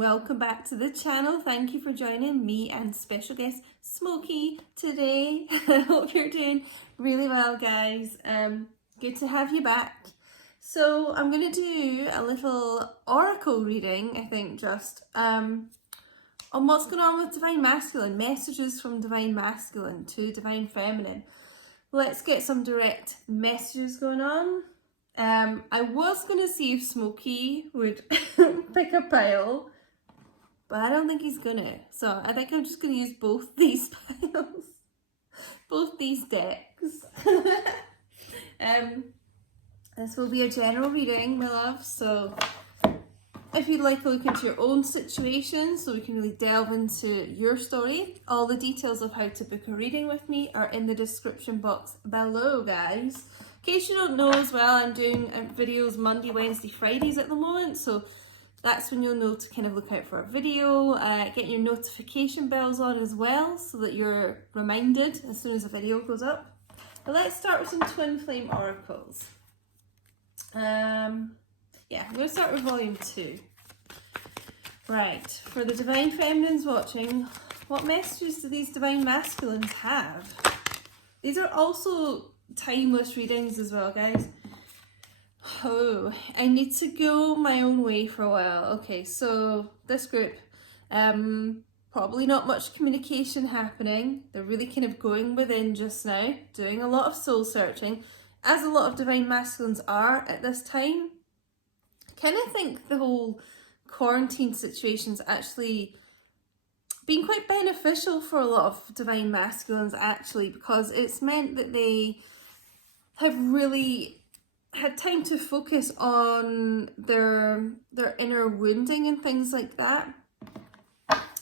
welcome back to the channel. Thank you for joining me and special guest Smokey today. I hope you're doing really well, guys. Good to have you back. So I'm going to do a little oracle reading, I think, just on what's going on with Divine Masculine, messages from Divine Masculine to Divine Feminine. Let's get some direct messages going on. I was going to see if Smokey would pick a pile, but I don't think he's going to. So I think I'm just going to use both these piles, both these decks. This will be a general reading, my love. So if you'd like to look into your own situation so we can really delve into your story, all the details of how to book a reading with me are in the description box below, guys. In case you don't know as well, I'm doing videos Monday, Wednesday, Fridays at the moment, so that's when you'll know to kind of look out for a video, get your notification bells on as well so that you're reminded as soon as a video goes up. But let's start with some twin flame oracles. Yeah, I'm going to start with volume 2. Right, for the Divine Feminines watching, what messages do these Divine Masculines have? These are also timeless readings as well, guys. Oh, I need to go my own way for a while. Okay, so this group, probably not much communication happening. They're really kind of going within just now, doing a lot of soul searching, as a lot of Divine Masculines are at this time. I kind of think the whole quarantine situation's actually been quite beneficial for a lot of Divine Masculines, actually, because it's meant that they have really had time to focus on their inner wounding and things like that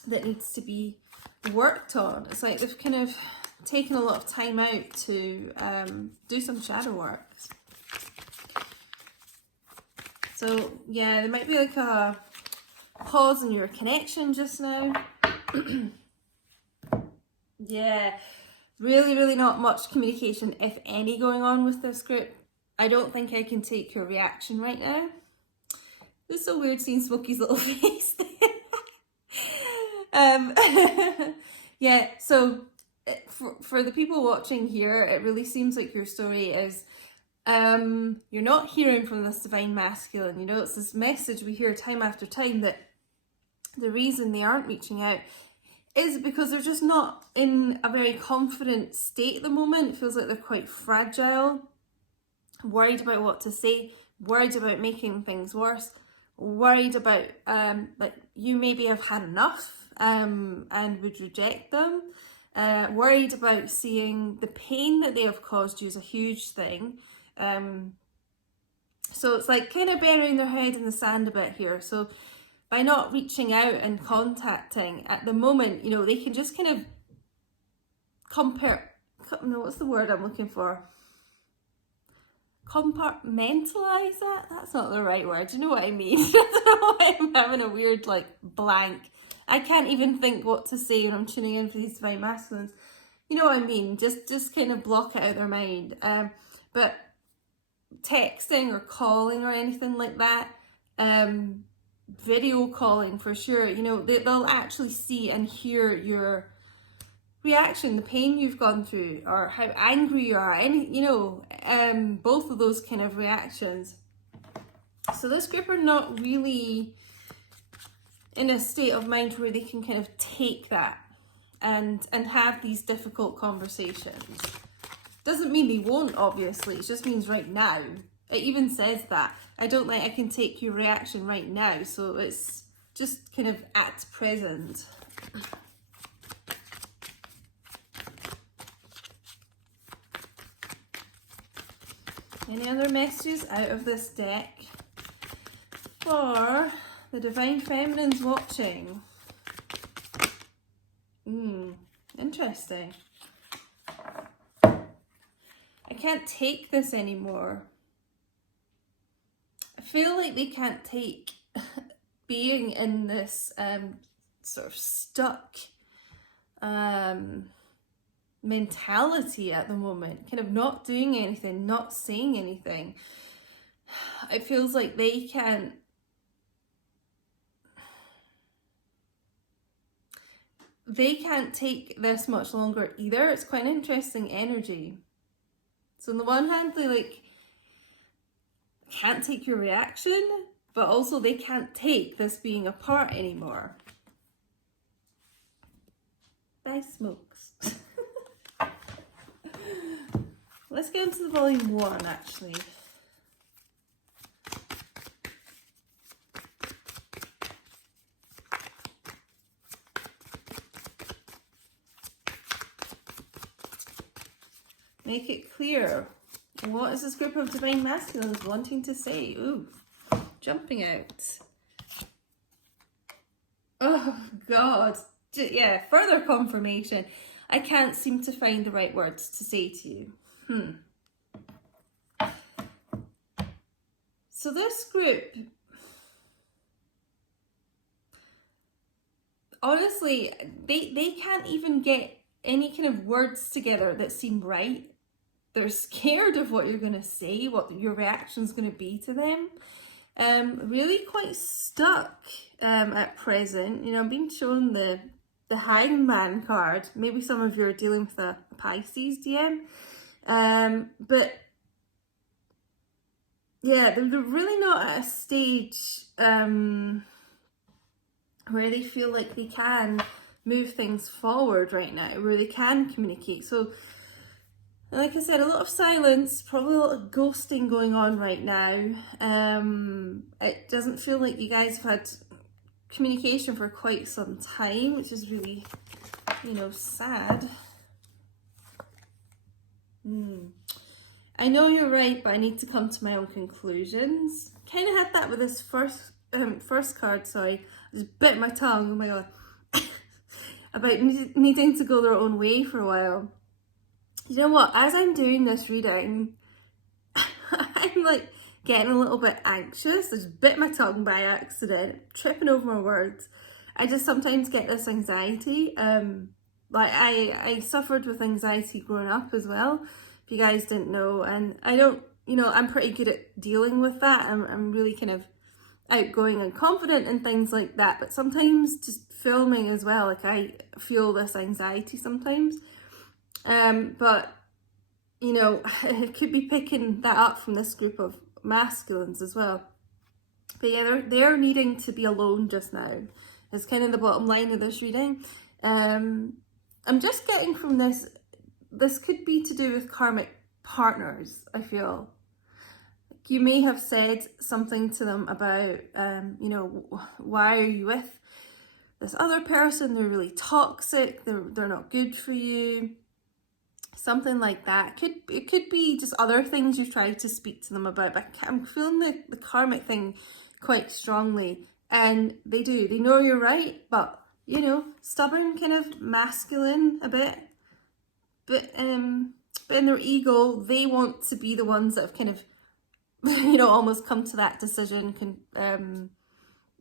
needs to be worked on. It's like they've kind of taken a lot of time out to do some shadow work. So yeah, there might be like a pause in your connection just now. Yeah, really not much communication, if any, going on with this group. I don't think I can take your reaction right now. It's so weird seeing Smokey's little face there. Yeah, so for the people watching here, it really seems like your story is you're not hearing from this Divine Masculine. You know, it's this message we hear time after time that the reason they aren't reaching out is because they're just not in a very confident state at the moment. It feels like they're quite fragile, worried about what to say, worried about making things worse, worried about like you maybe have had enough and would reject them, worried about seeing the pain that they have caused you is a huge thing. So it's like kind of burying their head in the sand a bit here. So by not reaching out and contacting at the moment, you know, they can just kind of what's the word I'm looking for? Compartmentalize that? That's not the right word. You know what I mean? I don't know why I'm having a weird like blank. I can't even think what to say when I'm tuning in for these Divine Masculines. You know what I mean? Just kind of block it out of their mind. But texting or calling or anything like that, video calling for sure, you know, they'll actually see and hear your reaction, the pain you've gone through, or how angry you are, you know, both of those kind of reactions. So this group are not really in a state of mind where they can kind of take that and have these difficult conversations. Doesn't mean they won't, obviously, it just means right now. It even says that. I don't think I can take your reaction right now, so it's just kind of at present. Any other messages out of this deck for the Divine Feminines watching? Interesting. I can't take this anymore. I feel like they can't take being in this sort of stuck mentality at the moment, kind of not doing anything, not saying anything. It feels like they can't they can't take this much longer either. It's quite an interesting energy. So on the one hand, they like can't take your reaction, but also they can't take this being apart anymore. Bye, smokes. Let's get into the volume 1 actually. Make it clear. What is this group of divine masculines wanting to say? Ooh, jumping out. Oh God. Yeah, further confirmation. I can't seem to find the right words to say to you. So this group, honestly, they can't even get any kind of words together that seem right. They're scared of what you're going to say, what your reaction's going to be to them. Really quite stuck at present. You know, I'm being shown the Hangman card. Maybe some of you are dealing with a Pisces DM. But yeah, they're really not at a stage where they feel like they can move things forward right now, where they can communicate. So like I said, a lot of silence, probably a lot of ghosting going on right now. It doesn't feel like you guys have had communication for quite some time, which is really, you know, sad. I know you're right, but I need to come to my own conclusions. Kind of had that with this first card, sorry. I just bit my tongue, oh my God. About needing to go their own way for a while. You know what, as I'm doing this reading, I'm like getting a little bit anxious. I just bit my tongue by accident, tripping over my words. I just sometimes get this anxiety. Like I suffered with anxiety growing up as well, if you guys didn't know. And I don't, you know, I'm pretty good at dealing with that. I'm really kind of outgoing and confident and things like that. But sometimes just filming as well, like I feel this anxiety sometimes. But you know, it could be picking that up from this group of masculines as well. But yeah, they're needing to be alone just now. It's kind of the bottom line of this reading. I'm just getting from this could be to do with karmic partners, I feel. You may have said something to them about, you know, why are you with this other person? They're really toxic. They're not good for you. Something like that. It could be just other things you've tried to speak to them about. But I'm feeling the karmic thing quite strongly. And they do. They know you're right, but, you know, stubborn, kind of masculine a bit. But in their ego, they want to be the ones that have kind of, you know, almost come to that decision,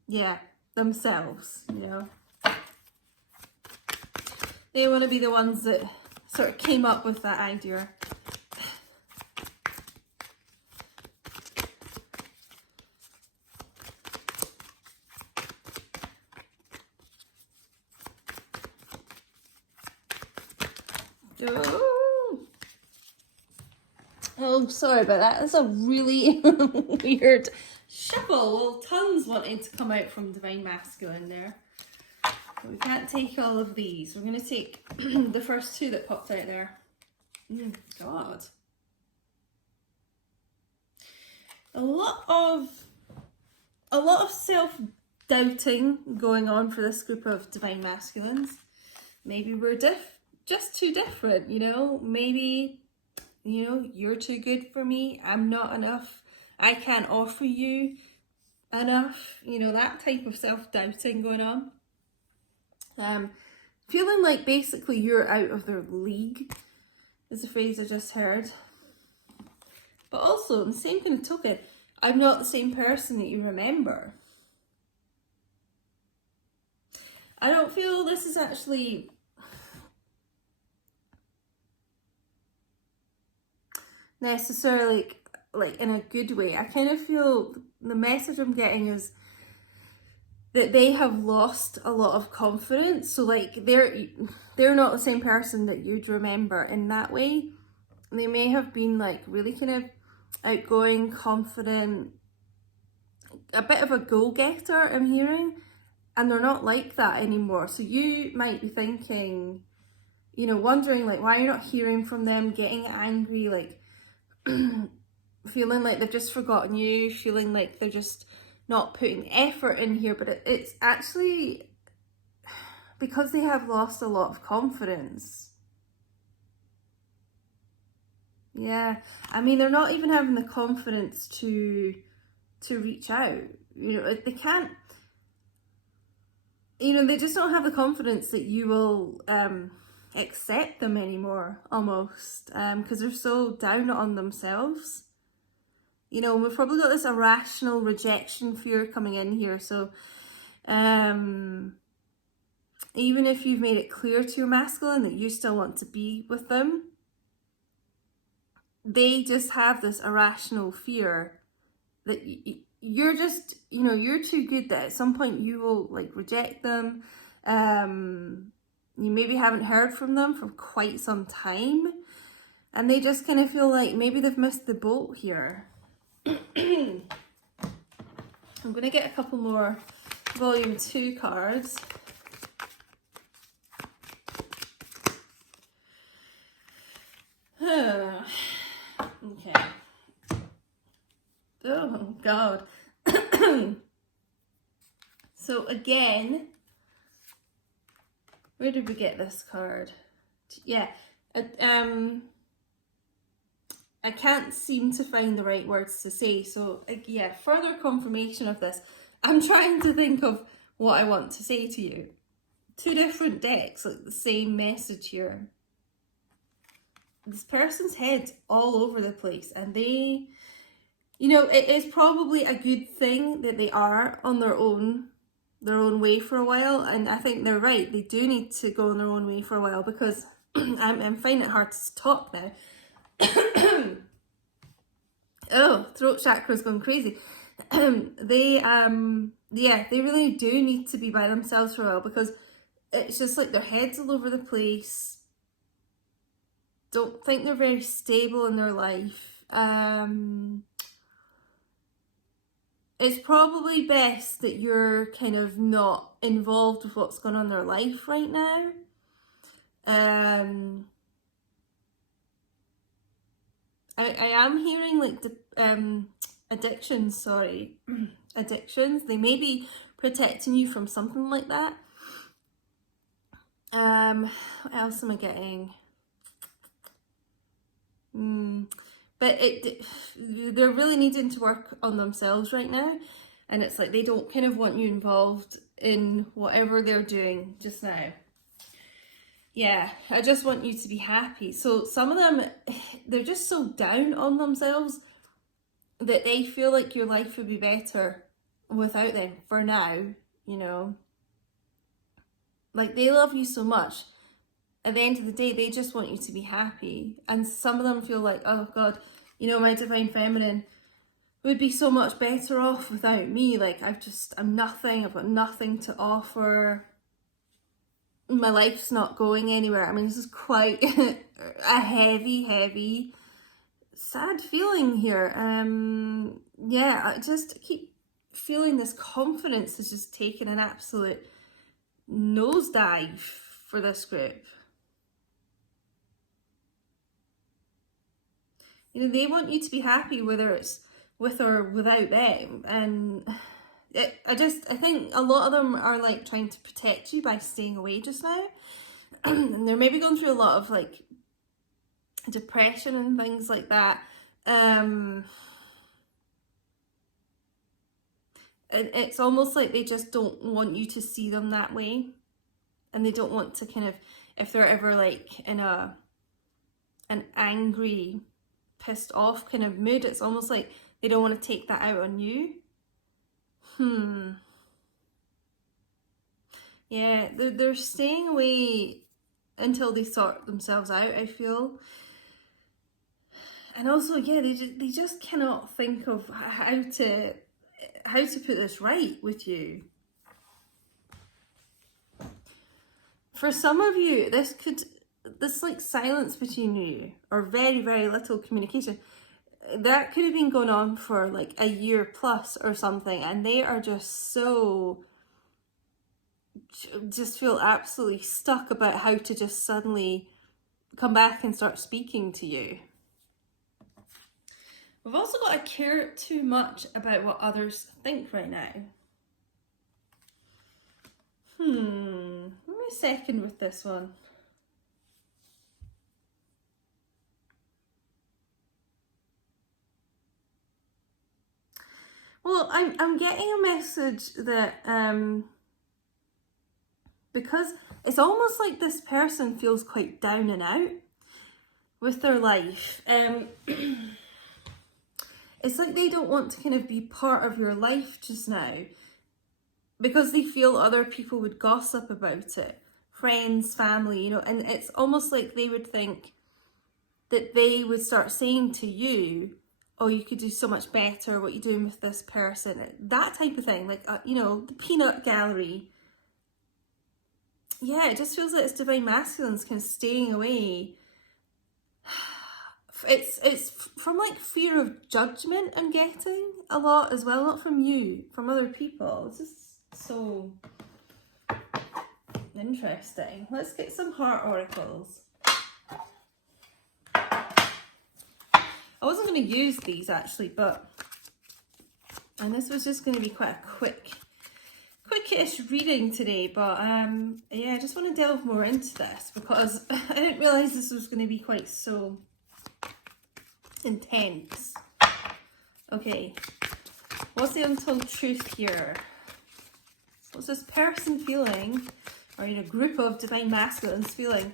yeah, themselves, you know. They want to be the ones that sort of came up with that idea. Oh, sorry about that. That's a really weird shuffle. Well, tons wanting to come out from Divine Masculine there. But we can't take all of these. We're going to take the first two that popped out there. God. A lot of self-doubting going on for this group of Divine Masculines. Maybe we're just too different, you know? Maybe, you know, you're too good for me. I'm not enough. I can't offer you enough. You know, that type of self-doubting going on. Feeling like basically you're out of their league is a phrase I just heard. But also, in the same kind of token, I'm not the same person that you remember. I don't feel this is actually necessarily like in a good way. I kind of feel the message I'm getting is that they have lost a lot of confidence. So like they're not the same person that you'd remember in that way. They may have been like really kind of outgoing, confident, a bit of a go-getter, I'm hearing, and they're not like that anymore. So you might be thinking, you know, wondering like why you're not hearing from them, getting angry, like feeling like they've just forgotten you, feeling like they're just not putting effort in here. But it's actually because they have lost a lot of confidence. Yeah, I mean, they're not even having the confidence to reach out. You know, they can't, you know, they just don't have the confidence that you will accept them anymore, almost, because they're so down on themselves. You know, we've probably got this irrational rejection fear coming in here. So even if you've made it clear to your masculine that you still want to be with them, they just have this irrational fear that you're just, you know, you're too good, that at some point you will like reject them. You maybe haven't heard from them for quite some time, and they just kind of feel like maybe they've missed the boat here. I'm going to get a couple more volume 2 cards. Okay. Oh God. So again, where did we get this card? Yeah. I can't seem to find the right words to say. So yeah, further confirmation of this. I'm trying to think of what I want to say to you. 2 different decks, like the same message here. This person's head's all over the place, and they, you know, it is probably a good thing that they are on their own way for a while. And I think they're right. They do need to go on their own way for a while, because I'm finding it hard to talk now. Oh, throat chakra's going crazy. They really do need to be by themselves for a while, because it's just like their head's all over the place. Don't think they're very stable in their life. It's probably best that you're kind of not involved with what's going on in their life right now. I am hearing like addictions. They may be protecting you from something like that. What else am I getting? But they're really needing to work on themselves right now, and it's like they don't kind of want you involved in whatever they're doing just now. Yeah, I just want you to be happy. So some of them, they're just so down on themselves that they feel like your life would be better without them for now, you know. Like, they love you so much. At the end of the day, they just want you to be happy. And some of them feel like, oh God, you know, my divine feminine would be so much better off without me. Like, I'm nothing. I've got nothing to offer. My life's not going anywhere. I mean, this is quite a heavy, sad feeling here. Yeah, I just keep feeling this confidence is just taking an absolute nosedive for this group. You know, they want you to be happy whether it's with or without them. And I think a lot of them are like trying to protect you by staying away just now. And they're maybe going through a lot of like depression and things like that. It's almost like they just don't want you to see them that way. And they don't want to kind of, if they're ever like in an angry, pissed off kind of mood, it's almost like they don't want to take that out on you. Yeah, they're staying away until they sort themselves out, I feel. And also, yeah, they just cannot think of how to put this right with you. For some of you, this like silence between you, or very, very little communication, that could have been going on for like a year plus or something, and they are just feel absolutely stuck about how to just suddenly come back and start speaking to you. We've also got to care too much about what others think right now. Let me second with this one. Well, I'm getting a message that because it's almost like this person feels quite down and out with their life. It's like they don't want to kind of be part of your life just now because they feel other people would gossip about it. Friends, family, you know, and it's almost like they would think that they would start saying to you, oh, you could do so much better, what you're doing with this person, that type of thing, like, you know, the peanut gallery. Yeah, it just feels like it's divine masculines kind of staying away. It's from like fear of judgment I'm getting a lot as well, not from you, from other people. It's just so interesting. Let's get some heart oracles. I wasn't going to use these actually, and this was just going to be quite a quickish reading today, but yeah, I just want to delve more into this because I didn't realise this was going to be quite so intense. Okay, what's the untold truth here? What's this person feeling, or in a group of divine masculines feeling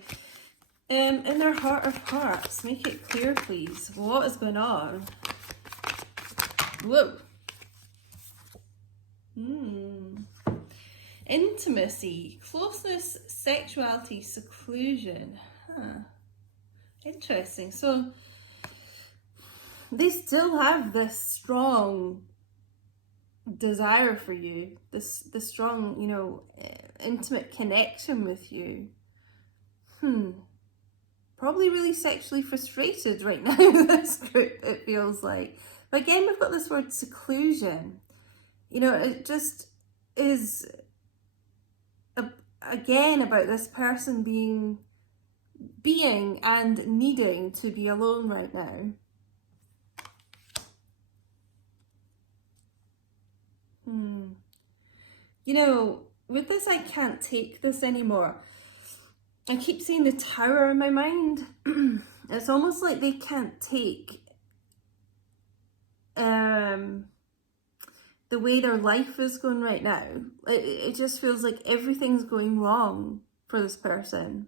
in their heart of hearts? Make it clear, please. What is going on? Whoa. Intimacy, closeness, sexuality, seclusion. Interesting. So they still have this strong desire for you, this strong, you know, intimate connection with you. Probably really sexually frustrated right now in this group, it feels like. But again, we've got this word seclusion. You know, it just is again about this person being and needing to be alone right now. You know, with this, I can't take this anymore. I keep seeing the tower in my mind. It's almost like they can't take the way their life is going right now. It just feels like everything's going wrong for this person,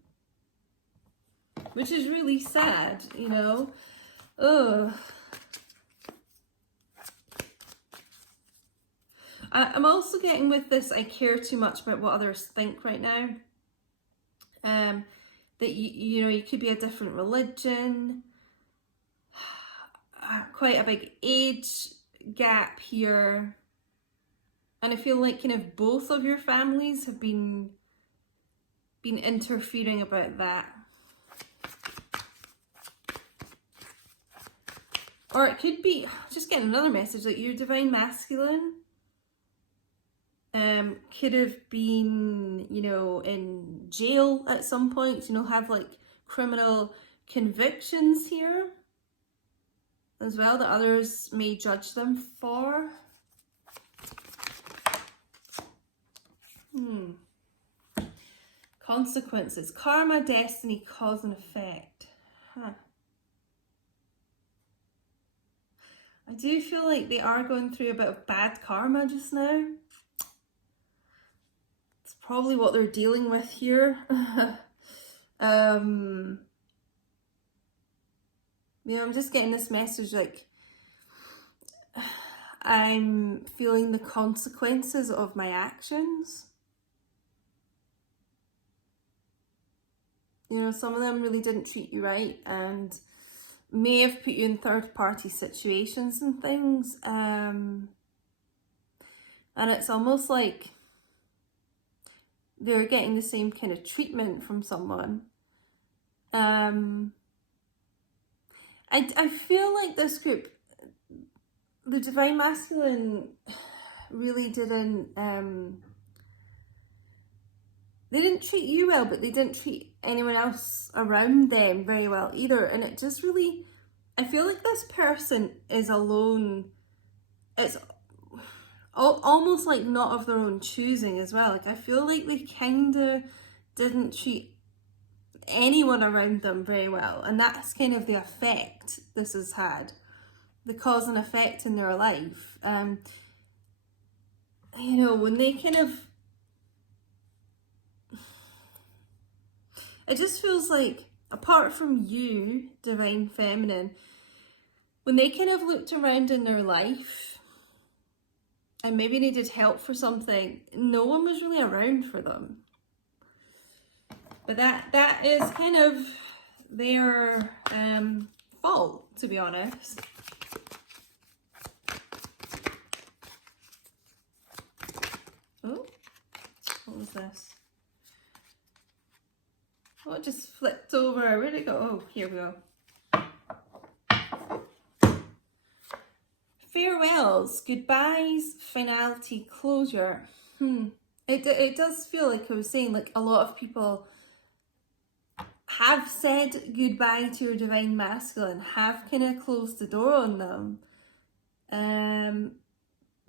which is really sad, you know. Ugh. I'm also getting with this, I care too much about what others think right now. That you know, you could be a different religion, quite a big age gap here, and I feel like kind of both of your families have been interfering about that. Or it could be, just getting another message, like your divine masculine could have been, you know, in jail at some point, you know, have like criminal convictions here as well that others may judge them for. Consequences, karma, destiny, cause and effect. I do feel like they are going through a bit of bad karma just now. It's probably what they're dealing with here. Yeah, I'm just getting this message like I'm feeling the consequences of my actions. You know, some of them really didn't treat you right and may have put you in third-party situations and things. And it's almost like they're getting the same kind of treatment from someone. I feel like this group, the Divine Masculine, really didn't, they didn't treat you well, but they didn't treat anyone else around them very well either. And it just really, I feel like this person is alone. It's almost like not of their own choosing as well. Like I feel like they kind of didn't treat anyone around them very well, and that's kind of the effect this has had, the cause and effect in their life. You know, when they kind of, it just feels like, apart from you, Divine Feminine, when they kind of looked around in their life and maybe needed help for something, no one was really around for them. But that is kind of their fault, to be honest. Oh, what was this? Oh, it just flipped over. Where'd it go? Oh, here we go. Farewells, goodbyes, finality, closure. It does feel like I was saying, like a lot of people have said goodbye to your Divine Masculine, have kind of closed the door on them,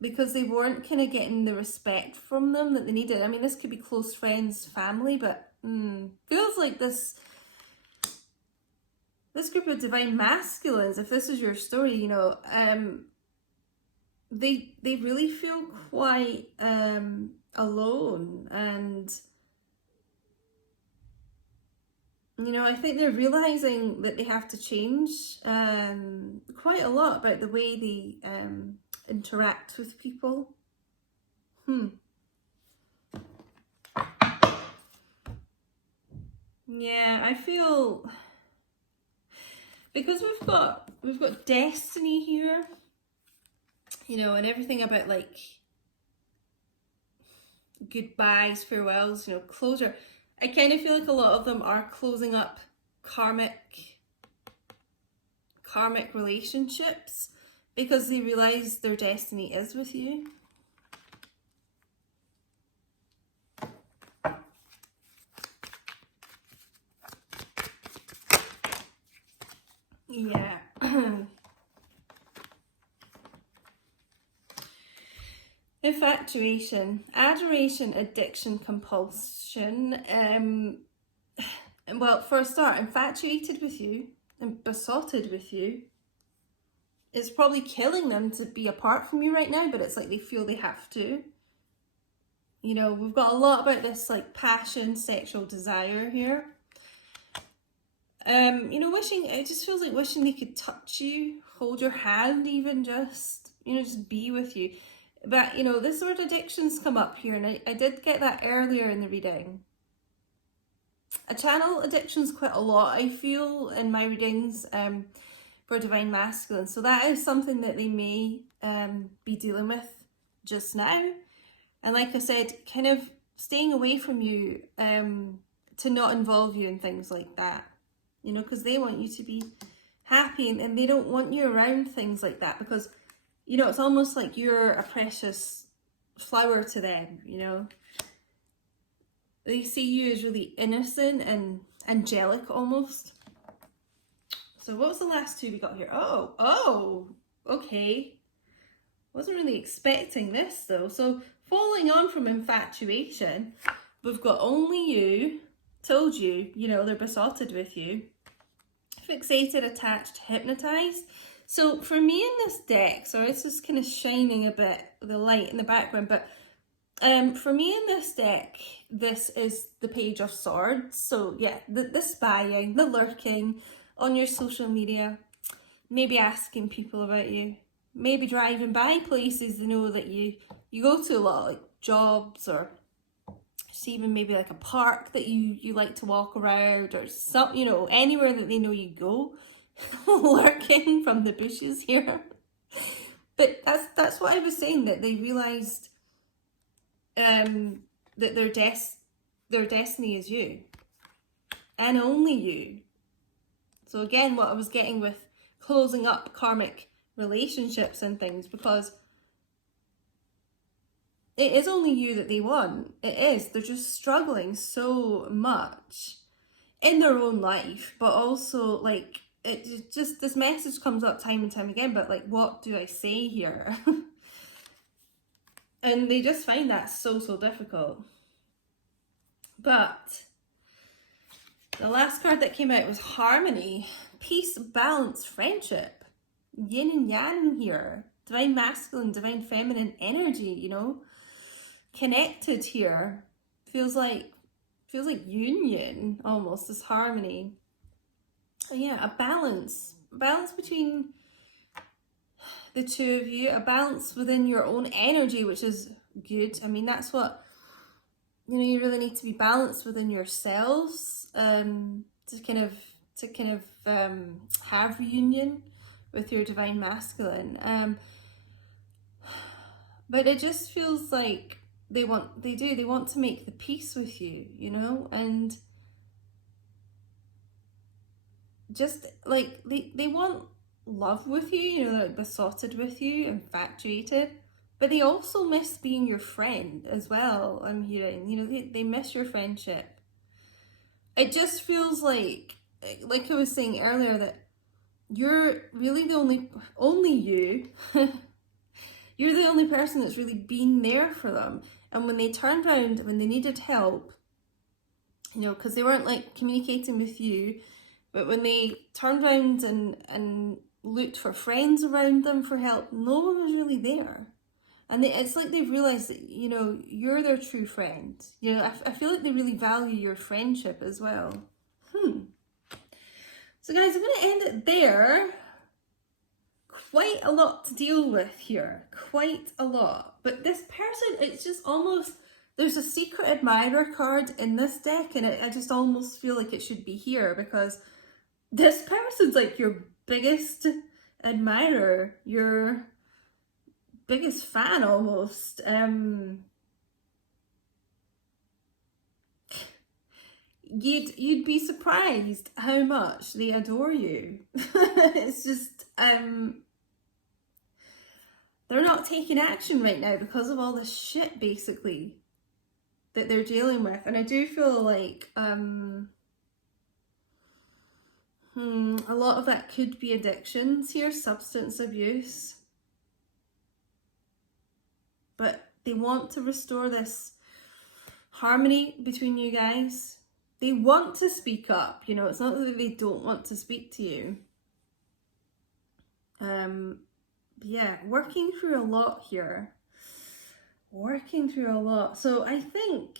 because they weren't kind of getting the respect from them that they needed. I mean, this could be close friends, family, but feels like this group of Divine Masculines, if this is your story, you know, they really feel quite alone, and you know, I think they're realizing that they have to change quite a lot about the way they interact with people. Yeah, I feel, because we've got destiny here, you know, and everything about like goodbyes, farewells, you know, closure. I kind of feel like a lot of them are closing up karmic relationships because they realize their destiny is with you. Yeah. Infatuation, adoration, addiction, compulsion. Well, for a start, infatuated with you and besotted with you. It's probably killing them to be apart from you right now, but it's like they feel they have to. You know, we've got a lot about this like passion, sexual desire here. You know, wishing, it just feels like wishing they could touch you, hold your hand even, just, you know, just be with you. But, you know, this word addictions come up here, and I did get that earlier in the reading. I channel addictions quite a lot, I feel, in my readings for Divine Masculine. So that is something that they may be dealing with just now. And like I said, kind of staying away from you to not involve you in things like that. You know, because they want you to be happy, and they don't want you around things like that, because, you know, it's almost like you're a precious flower to them, you know. They see you as really innocent and angelic almost. So what was the last two we got here? Oh, okay. Wasn't really expecting this though. So following on from infatuation, we've got only you, told you, you know, they're besotted with you. Fixated, attached, hypnotized. So for me in this deck, sorry, it's just kind of shining a bit, the light in the background, but for me in this deck, this is the Page of Swords. So yeah, the spying, the lurking on your social media, maybe asking people about you, maybe driving by places they know that you go to a lot, like jobs, or just even maybe like a park that you like to walk around, or some, you know, anywhere that they know you go. Lurking from the bushes here. But that's what I was saying, that they realized that their their destiny is you. And only you. So again, what I was getting with closing up karmic relationships and things, because it is only you that they want. It is. They're just struggling so much in their own life, but also like it just, this message comes up time and time again, but like, what do I say here? And they just find that so difficult. But the last card that came out was harmony, peace, balance, friendship, yin and yang here, divine masculine, divine feminine energy, you know, connected here. Feels like union almost, this harmony. Yeah, a balance between the two of you, a balance within your own energy, which is good. I mean, that's what, you know, you really need to be balanced within yourselves to kind of have reunion with your divine masculine. But it just feels like they want to make the peace with you, you know, and just like they want love with you, you know, they're like besotted with you, infatuated, but they also miss being your friend as well. I'm hearing, you know, they miss your friendship. It just feels like I was saying earlier, that you're really the only you. You're the only person that's really been there for them. And when they turned around, when they needed help, you know, because they weren't like communicating with you, but when they turned around and looked for friends around them for help, no one was really there. And it's like they've realised that, you know, you're their true friend. You know, I feel like they really value your friendship as well. So guys, I'm going to end it there. Quite a lot to deal with here. Quite a lot. But this person, it's just almost, there's a secret admirer card in this deck, and I just almost feel like it should be here, because this person's like your biggest admirer, your biggest fan almost. You'd be surprised how much they adore you. It's just they're not taking action right now because of all this shit basically that they're dealing with. And I do feel like a lot of that could be addictions here, substance abuse. But they want to restore this harmony between you guys. They want to speak up, you know, it's not that they don't want to speak to you. Yeah, working through a lot here. Working through a lot. So I think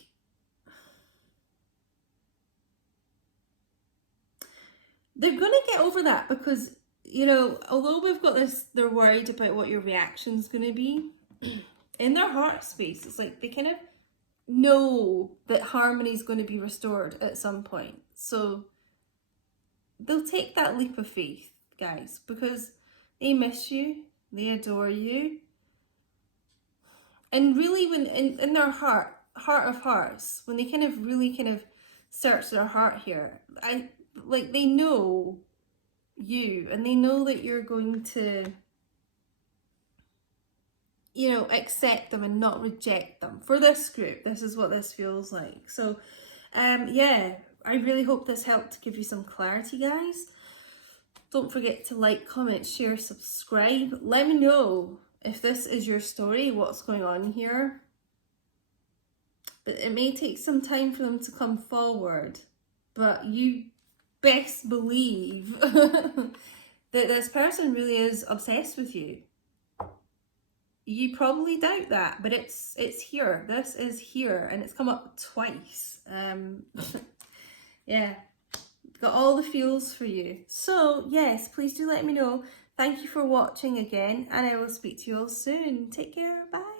they're going to get over that, because, you know, although we've got this, they're worried about what your reaction's going to be, in their heart space, it's like they kind of know that harmony is going to be restored at some point. So they'll take that leap of faith, guys, because they miss you, they adore you. And really, when in their heart of hearts, when they kind of really kind of search their heart here, they know you, and they know that you're going to, you know, accept them and not reject them. For this group, this is what this feels like. So yeah, I really hope this helped to give you some clarity, guys. Don't forget to like, comment, share, subscribe. Let me know if this is your story, what's going on here. But it may take some time for them to come forward, but you best believe that this person really is obsessed with you. You probably doubt that, but it's here. This is here, and it's come up twice. Yeah, got all the feels for you. So yes, please do let me know. Thank you for watching again, and I will speak to you all soon. Take care. Bye.